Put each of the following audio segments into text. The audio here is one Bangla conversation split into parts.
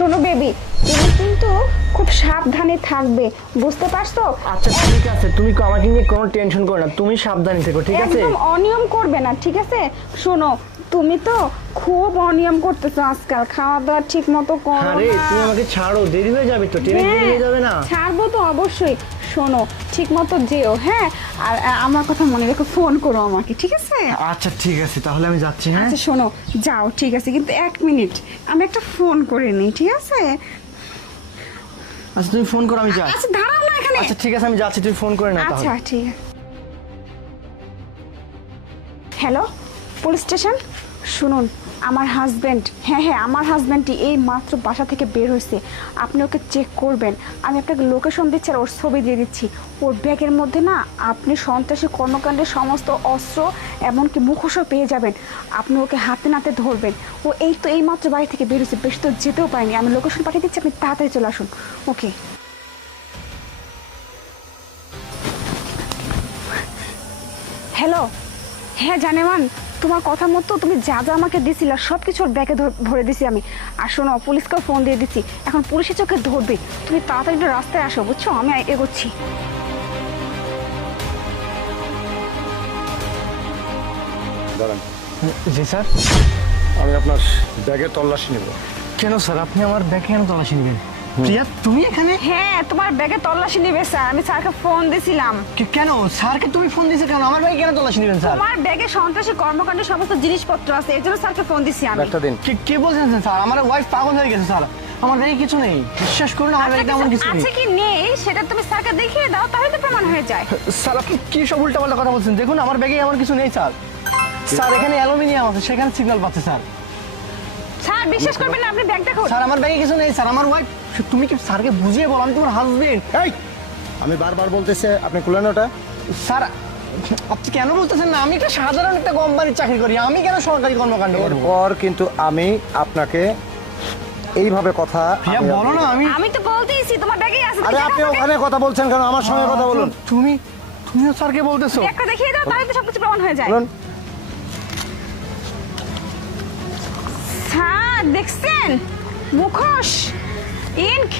শোনো বেবি, তুমি কিন্তু খুব সাবধানে থাকবে, বুঝতে পারছো? আচ্ছা ঠিক আছে, তুমি আমাকে নিয়ে কোনো টেনশন করো না, তুমি সাবধানে থেকো, ঠিক আছে? একদম অনিয়ম করবে না, ঠিক আছে? শোনো, তুমি তো খুব অনিয়ম করতেছো আজকাল, খাওয়া দাওয়া ঠিক মতো করো আরে না। তুমি আমাকে ছাড়ো, দেরি হয়ে যাবে তো, ট্রেনে দেরি হয়ে যাবে না? ছাড়বো তো অবশ্যই। শোনো, ঠিক মতো যেও, হ্যাঁ? আর আমার কথা মনে রেখো, ফোন করো আমাকে, ঠিক আছে? আচ্ছা ঠিক আছে, তাহলে আমি যাচ্ছি। হ্যাঁ আচ্ছা শোনো, যাও, ঠিক আছে, কিন্তু 1 মিনিট আমি একটা ফোন করে নিই, ঠিক আছে? আচ্ছা তুমি ফোন করো, আমি যাই। আচ্ছা দাঁড়াও না এখানে। আচ্ছা ঠিক আছে, আমি যাচ্ছি, তুমি ফোন করে না তাহলে। আচ্ছা ঠিক আছে। Hello, police station. শুনুন, আমার হাজব্যান্ড, হ্যাঁ হ্যাঁ আমার হাজব্যান্ডটি এই মাত্র বাসা থেকে বের হয়েছে। আপনি ওকে চেক করবেন। আমি আপনাকে লোকেশন দিচ্ছি আর ওর ছবি দিয়ে দিচ্ছি। ওর ব্যাগের মধ্যে না আপনি সন্ত্রাসী কর্মকাণ্ডের সমস্ত অস্ত্র এমনকি মুখোশও পেয়ে যাবেন। আপনি ওকে হাতে নাতে ধরবেন। ও এই মাত্র বাড়ি থেকে বের হয়েছে, বেশি তো যেতেও পারেনি। আমি লোকেশন পাঠিয়ে দিচ্ছি, আপনি তাড়াতাড়ি চলে আসুন। ওকে। হ্যালো, হ্যাঁ জানেমান, তোমার কথা মতো তুমি যা যা আমাকে দিছিলা সব কিছু ওর ব্যাগে ভরে দিছি আমি। আর শোনো, পুলিশকেও ফোন দিয়ে দিচ্ছি, এখন পুলিশের চোখে ধরবে। তুমি তাড়াতাড়ি একটু রাস্তায় আসো, বুঝছো? আমি এগোচ্ছি। দাঁড়ান, জি স্যার। আমি আপনার ব্যাগের তল্লাশি নেব। কেন স্যার, আপনি আমার ব্যাগে কেন তল্লাশি নেবেন? প্রিয়া তুমি এখানে? হ্যাঁ, তোমার ব্যাগে তল্লাশি নেবে স্যার, আমি স্যারকে ফোন দিছিলাম। কেন স্যারকে তুমি ফোন দিয়েছো কেন? আমার ব্যাগে কেন তল্লাশি নেবেন স্যার? তোমার ব্যাগে সন্ত্রাসী কর্মকাণ্ডের সমস্ত জিনিসপত্র আছে, এর জন্য স্যারকে ফোন দিছি আমি। ব্যাগটা দিন। কি বলছেন স্যার? আমার ওয়াইফ পাগল হয়ে গেছে স্যার, আমার ব্যাগে কিছু নেই, বিশ্বাস করুন আমার ব্যাগে এমন কিছু নেই। আছে কি নেই সেটা তুমি স্যারকে দেখিয়ে দাও, তাহলে তো প্রমাণ হয়ে যায়। স্যার আপনি কি সব উল্টাপাল্টা কথা বলছেন? দেখুন আমার ব্যাগে এমন কিছু নেই স্যার। স্যার এখানে অ্যালুমিনিয়াম আছে, সেখানে সিগন্যাল পাচ্ছে স্যার। স্যার বিশ্বাস করবেন না, আপনি ব্যাগ দেখুন। স্যার আমার ব্যাগে কিছু নেই স্যার, আমার ওয়াইফ। তুমি কি স্যারকে বুঝিয়ে বলো আমি তোমার হাজবেন্ড? এই, আমি বারবার বলতেছি আপনি খুলেন ওটা। স্যার আপনি কেন বলতেছেন না? আমি একটা সাধারণ একটা কোম্পানির চাকরি করি, আমি কেন সরকারি কর্মকাণ্ড করবো? এরপর কিন্তু আমি আপনাকে এইভাবে কথা প্রিয়া বলো না। আমি তো বলতেইছি তোমার ব্যাগেই আছে। আরে আপনি ওখানে কথা বলছেন কেন? আমার সঙ্গে কথা বলুন। তুমিও স্যারকে বলতেছো? ব্যাগটা দেখিয়ে দাও, তাহলে তো সবকিছু প্রমাণ হয়ে যায়। বলুন। স্যার দেখছেন, মুখোশ, ইনক,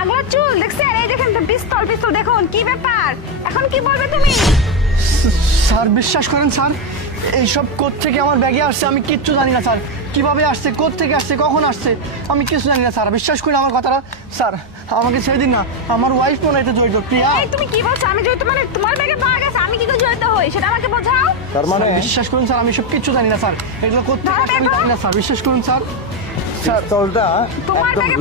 আগলা চুল দেখছেন? এই দেখেন তো পিস্তল, দেখুন কি ব্যাপার। এখন কি বলবে তুমি? স্যার বিশ্বাস করেন স্যার, এইসব কোত্থেকে আমার ব্যাগে আসছে আমি কিচ্ছু জানি না স্যার। কিভাবে আসছে, কোত্থেকে আসছে, কখন আসছে আমি কিছু জানি না স্যার। বিশ্বাস করেন আমার কথাটা স্যার, আমাকে ছেড়ে দিন না। আমার ওয়াইফ মনে হয় জড়িত। প্রিয়া এই তুমি কি বলছো? আমি জড়িত মানে? তোমার ব্যাগে পাওয়া গেছে, আমি কি করে জড়িত হই সেটা আমাকে বোঝাও। তার মানে স্যার, বিশ্বাস করুন স্যার, আমি সব কিচ্ছু জানি না স্যার। এগুলো কোত্থেকে আসছে আমি জানি না স্যার, বিশ্বাস করুন স্যার। পিস্তলটা তোমার একদম ব্যাগে